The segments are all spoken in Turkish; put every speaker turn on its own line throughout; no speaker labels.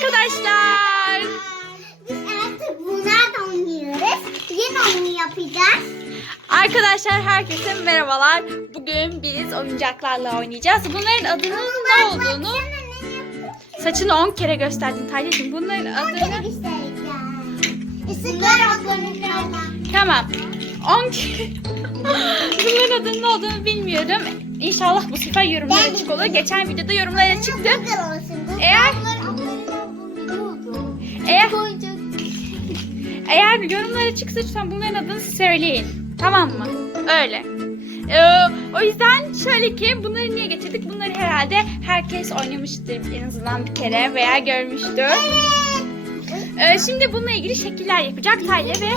arkadaşlar.
Biz artık bunlarla oynuyoruz. Yeni oyunu yapacağız.
Arkadaşlar herkese merhabalar. Bugün biz oyuncaklarla oynayacağız. Bunların adının ne olduğunu saçını 10 kere gösterdin Talya'cığım. Bunların adını...
İsimler adlarından.
Tamam. 10 kere... Bunların adının ne olduğunu bilmiyorum. İnşallah bu sefer yorumlara açık olur. Geçen videoda yorumlara çıktı. Eğer yorumlara çıksa lütfen bunların adını söyleyin. Tamam mı? Öyle. O yüzden şöyle ki bunları niye getirdik? Bunları herhalde herkes oynamıştır en azından bir kere veya görmüştür. Şimdi bununla ilgili şekiller yapacak Talya ve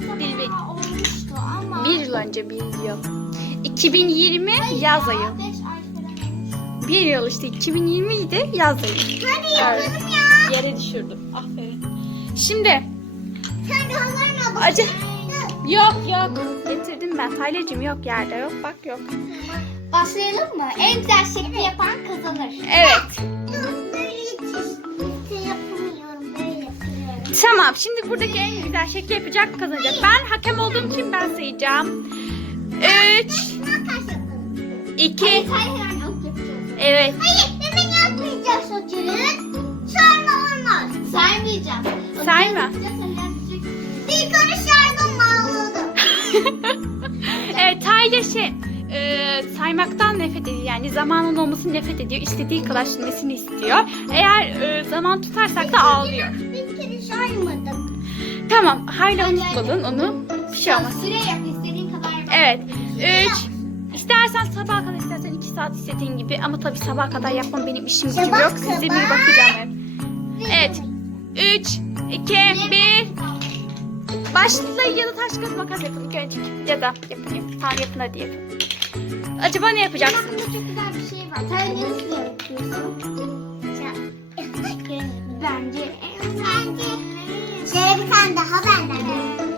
bir yıl önce, bir yıl. 2020 yaz ayı. 1 yıl işte 2020 idi yaz ayı.
Hadi yapalım ya.
Yere düşürdüm. Aferin. Şimdi
Sen de hazır mı?
acı. Yok. Getirdim ben. Talya'cığım yok yerde yok. Bak yok.
Başlayalım mı? En güzel şekli yapan kazanır.
Evet.
Böyle hiç yapamıyorum. Böyle yapıyorum.
Tamam. Şimdi buradaki en güzel şekli yapacak kazanacak. Ben hakem olduğum için ben sayacağım. 3
Makas yapalım.
2
Hayır hemen alıp yapacağız.
Evet.
Hayır hemen yapmayacağız Saçır'ın. Sonra olmaz. Saymayacağız.
Sayma.
Bir karış yardım bağladım.
Evet Talya saymaktan nefret ediyor. Yani zamanın olmasını nefret ediyor. İstediği kadar sürmesini istiyor. Eğer zaman tutarsak da ağlıyor.
Bir kere saymadım.
Tamam. Hala unutmadın onu. Bir şey olmaz.
Süre yap istediğin kadar yap.
Evet. 3 İstersen sabaha kadar, istersen 2 saat istediğin gibi. Ama tabii sabaha kadar yapmam benim işim gibi
Sabah
yok. Size bir bakacağım hep. Evet. 3 2 1 Başlayın ya da taş kağıt makas yapın ilk önce. Ya da yapayım. Tamam yapın hadi yapın. Acaba ne yapacaksınız?
Çok güzel bir şey var. Sen nasıl yapıyorsun? Bence. Şöyle bir tane daha benden.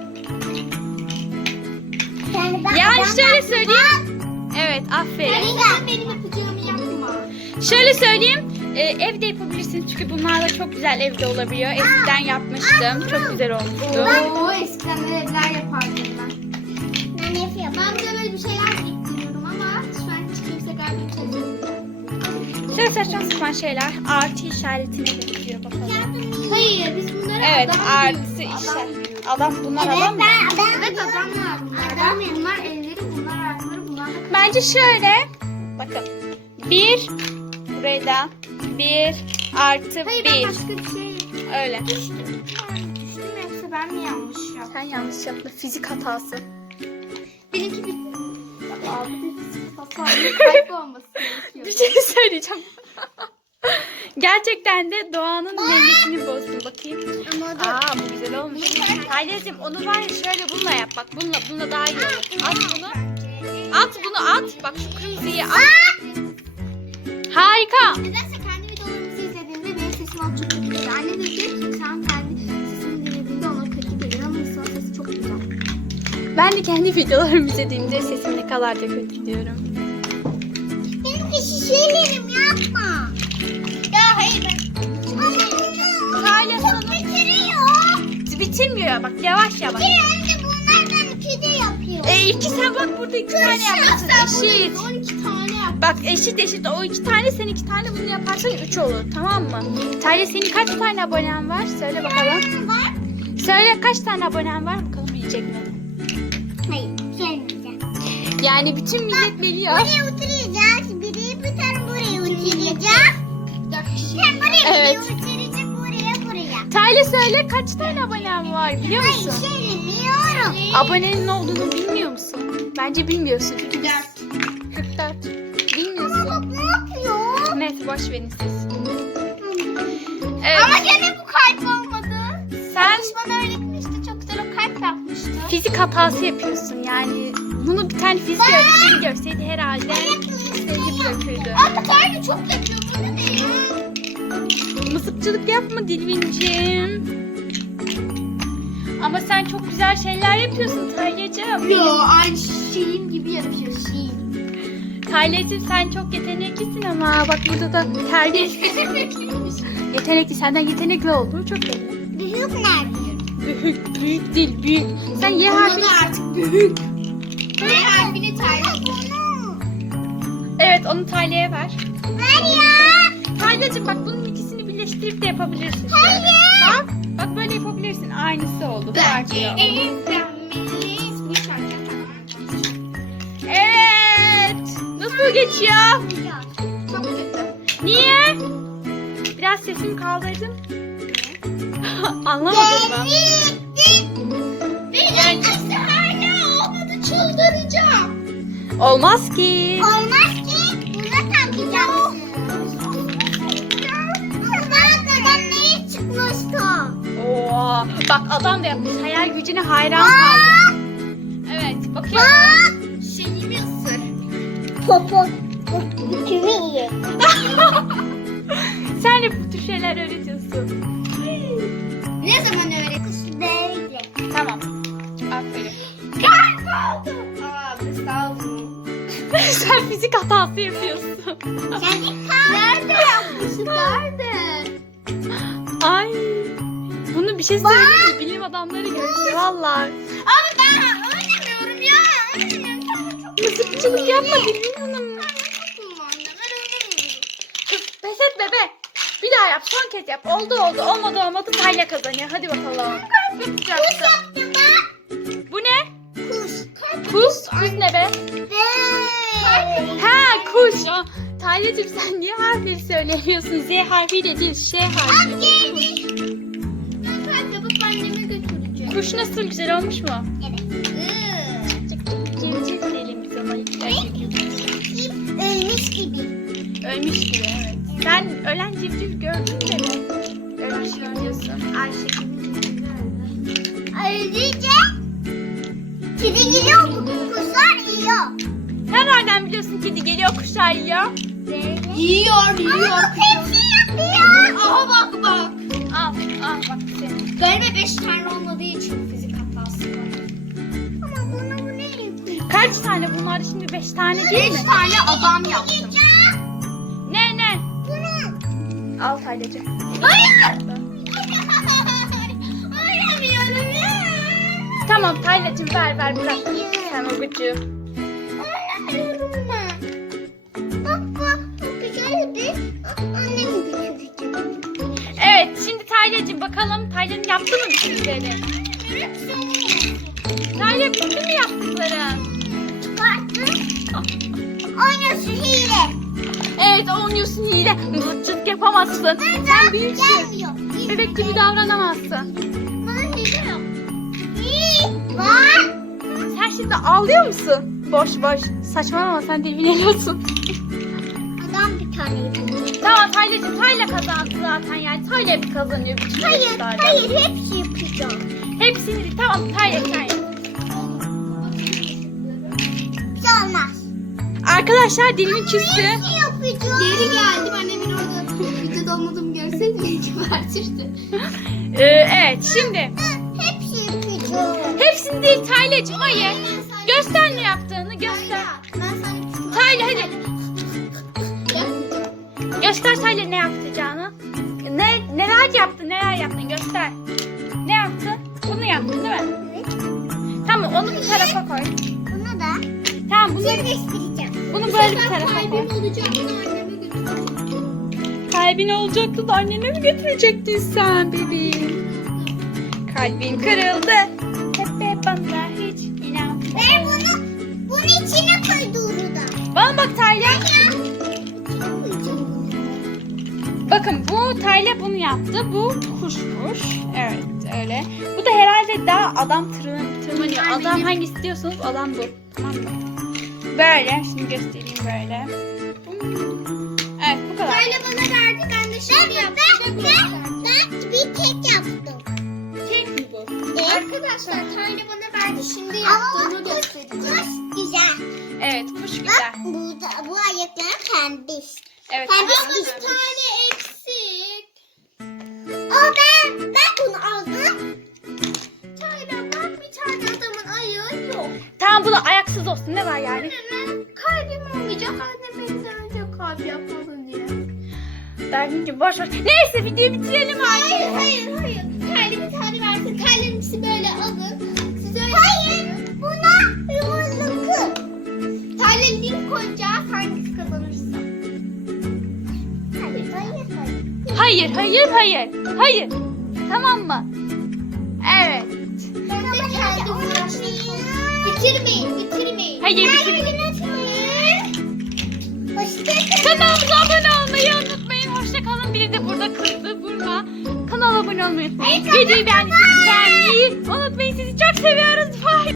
Yani şöyle söyleyeyim. Evet aferin.
Sen benim yapacağımı yapma.
Şöyle söyleyeyim. Evde yapabilirsiniz çünkü bunlar da çok güzel evde olabiliyor. Eskiden yapmıştım. Çok güzel olmuştu.
Oo, eskiden böyle evler yapardım ben. Ben ev yaparım. Ben de böyle bir şeyler biriktiriyorum ama şu an hiç kimse galiba çözemiyor.
Şöyle saçma sapan şeyler artı işaretine benziyor bakalım.
Hayır biz bunları
Evet
adam
artı
diyoruz.
işaret. Adam bunlar
Evet,
adam mı?
Evet adamlar bunlar. Bunlar elleri, bunlar ayakları, bunlar da...
Bence şöyle. Bakın. 1 buraya da 1 artı
Hayır ben
1.
başka bir şey
Öyle.
düştüm yoksa ben mi yanlış yaptım?
Sen yanlış yaptın. Fizik hatası.
Benimki bir... Abi de fizik hasarının kaybolması gerekiyor.
Bir şey söyleyeceğim. Gerçekten de doğanın dengesini bozdun. Bakayım. Aa bu güzel olmuş. Talya'cığım onu var ya şöyle bununla yap. Bak bununla daha iyi olur. At bunu. At bunu at. Bak şu kırmızıyı at. Harika.
Nedense kendi videolarımızı izlediğimde benim sesim çok kötü geliyor. Annem de diyor ki sen kendi sesini dinlediğinde ona kötü geliyor ama insan sesi çok güzel.
Ben de kendi videolarımı izlediğimde sesim ne kadar da kötü diyorum.
Benim şişelerim yapma. Ya hayır ben...
Talya sana
Bitiriyor.
bitirmiyor. Bak yavaş yavaş.
Hem de bunlardan 2 de yapıyor.
İki sen bak burada 2 tane yapmışsın. Eşit.
12 tane yap.
Bak eşit. O 2 tane sen 2 tane bunu yaparsan 3 olur. Tamam mı? Talya senin kaç tane abonen var? Söyle bakalım.
Var.
Söyle kaç tane abonen var? Bakalım bilecek mi?
Hayır söylemeyeceğim.
Yani bütün millet biliyor.
Buraya oturacağız. Biri bir tane buraya oturacak. Hem buraya
Evet.
oturacak buraya.
Talya söyle kaç tane abonen var biliyor musun?
Hayır söylemiyorum.
Abonenin ne olduğunu bilmiyor musun? Bence bilmiyorsun. 44. Bilmiyorsun.
Bak ne yapıyor?
Neyse boş verin siz. Evet.
Ama gene bu kalp olmadı.
Sen
Bana öğretmişti. Çok güzel o kalp yapmıştı.
fizik hatası yapıyorsun yani. Bunu bir tane fizik öğretmeni görseydi herhalde seni bırakırdı.
Ama kalbi çok yapıyor. Bu ne ya?
Mızıkçılık yapma Dilvincim. Ama sen çok güzel şeyler yapıyorsun Talya'cığım.
Yo aynı şeyim gibi yapıyor şeyim.
Talya'cığım sen çok yeteneklisin ama bak burada da terbiyesiz. Yetenekli, senden yetenekli olduğu çok belli.
Büyük nerede?
Büyük değil, büyük. Sen Y harfini...
artık büyük. B harfini Tayla.
Evet, onu Talya'ya ver.
Ver ya.
Talya'cığım bak bunun ikisini birleştirip de yapabilirsin.
Hayır.
Bak böyle yapabilirsin. Aynısı oldu. Farkı yok. Evet. Nasıl geçiyor?
Çok kötü.
Niye? Biraz sesimi kaldırdın. Anlamadın mı?
Benimkisi hala olmadı, çıldıracağım.
Olmaz ki.
Olmaz ki. Buna takacaksın. Bak adam neye çıkmıştı?
Oo, bak adam da yapmış. Hayal gücüne hayran kaldım. Evet, bakıyorum.
Bak. Şeyimi ısır. Popo. Tümü iyi.
Sen de bu tür şeyler öğretiyorsun.
Ne zaman öğretirsin? Böyle.
Tamam. Aferin.
Kalp oldu. Aa, bu sağ olsun.
Sen fizik hatası yapıyorsun.
Sen nerede yapmışsın? Nerede?
Ay. Bunu bir şey söyleyeyim mi? Bilim adamları gördü. Valla.
Ama ben oynamıyorum ya. Oynamıyorum.
Mızıkçılık yapma Dilin Hanım. Kız pes etme be. Bir daha yap. Son kez yap. Oldu olmadı. Tayla kazanıyor. Hadi bakalım.
Kuş yaptım ben.
Bu ne?
Kuş.
Kuş ne be? Ha kuş. Talya'cığım sen niye harfleri söylemiyorsun? Z harfiyle değil Ş harfi.
Ben kalp yapıp anneme götüreceğim.
Kuş nasıl, güzel olmuş mu?
Evet.
Civciv diyelim biz ona.
Ölmüş gibi.
Ölmüş gibi evet. Sen ölen civciv gördün mü? Ölmüş diyorsun.
Ayşe gibi. Ayrıca kedi geliyor, kuşlar yiyor.
Sen nereden biliyorsun kedi geliyor kuşlar yiyor?
Yiyor. Ama bak hepsi yapıyor. Aha bak.
Al bak senin.
Galiba 5 tane olmadığı için fizik hatası var. Ama buna bu ne yapıyor?
Kaç tane bunlar şimdi 5 tane değil mi?
5 tane adam yaptım.
Ne?
Bunu.
Al Talya'cığım.
Hayır. Oynamıyorum ya.
Tamam Talya'cığım ver bırak. Sen o gücü.
Oynamıyorum ben. Bak güzeldi. Annemi götüreceğim.
Evet şimdi Talya'cığım bakalım Talya'nın yaptı mı bitirdiklerini? Talya bitti mi yaptıkların?
Oynuyorsun hile.
Evet oynuyorsun hile. Mızıkçılık yapamazsın. Sen büyüksün.
Gelmiyor.
Bebek gibi davranamazsın.
Bana hile yok. Var.
Sen şimdi ağlıyor musun? Boş. Saçmalama sen devineliyorsun.
Adam bir tane yapıyor.
Tamam Talya'cığım Tayla kazandı zaten yani. Tayla hep kazanıyor bütün yarışlarda.
Hayır hepsi yapacağım.
Hepsini tamam Tayla sen yap.
Bir şey olmaz.
Arkadaşlar dilimi küstü.
Hepsi yapacağım. Geri geldim annemin orada videoda olmadığımı görseydi beni gebertirdi.
Evet şimdi.
Hepsi yapacağım.
Hepsini değil Tayla'cığım hayır. Göster ne yaptığını göster.
Ben sana
Tayla hadi. Göster Tayla ne yapacağını. Neler yaptın göster. Ne yaptın? Bunu yaptın değil mi?
Evet.
Tamam onu bir tarafa koy.
Bunu da
Tamam bunu
birleştireceğim.
böyle bir tarafa koy. Kalbin olacaktı da annene mi götürecektin sen bebeğim? Kalbim kırıldı. Hep bana hiç inan.
Ver bunu. Bunun içine koy Doğru'da.
Bana bak Tayla. Bakın bu Tayla bunu yaptı. Bu kuşmuş. Evet öyle. Bu da herhalde daha adam tırmanıyor. Adam hangisi istiyorsanız adam bu. Tamam mı? Böyle. Şimdi göstereyim böyle. Evet bu kadar.
Böyle bana verdi. Ben de şimdi yaptım. Ben bir kek yaptım.
Kek mi bu?
Arkadaşlar Tayla bana verdi. Şimdi yaptığını göstereceğim. Kuş güzel.
Evet kuş
Bak
güzel.
bu ayakları pembiş.
Evet.
Pembiş
ama
bir tane eksik. Ben bunu aldım. Tayla bak bir tane adamın ayağı yok.
Tamam bu da ayaksız olsun. Ne var yani?
Kalbim olmayacak. Annem beni önce kalp yapmalı diye.
Derdince boş ver. Neyse videoyu bitirelim artık.
Hayır. Terli bir tane versin. Terlerinizi böyle alın. Siz öyle hayır. Buna yumurluklu. Terli link koyacağız. Hangisi kazanırsa.
Hayır. Tamam mı? Evet.
Ben de kendi Bitirmeyin.
Hayır, bitirmeyin. Kanalımıza abone olmayı unutmayın. Hoşça kalın. Biri de burada kızdı. Vurma. Kanala abone olmayı unutmayın. Videoyu beğendiyseniz beğenmeyi unutmayın. Sizi çok seviyoruz. Bye.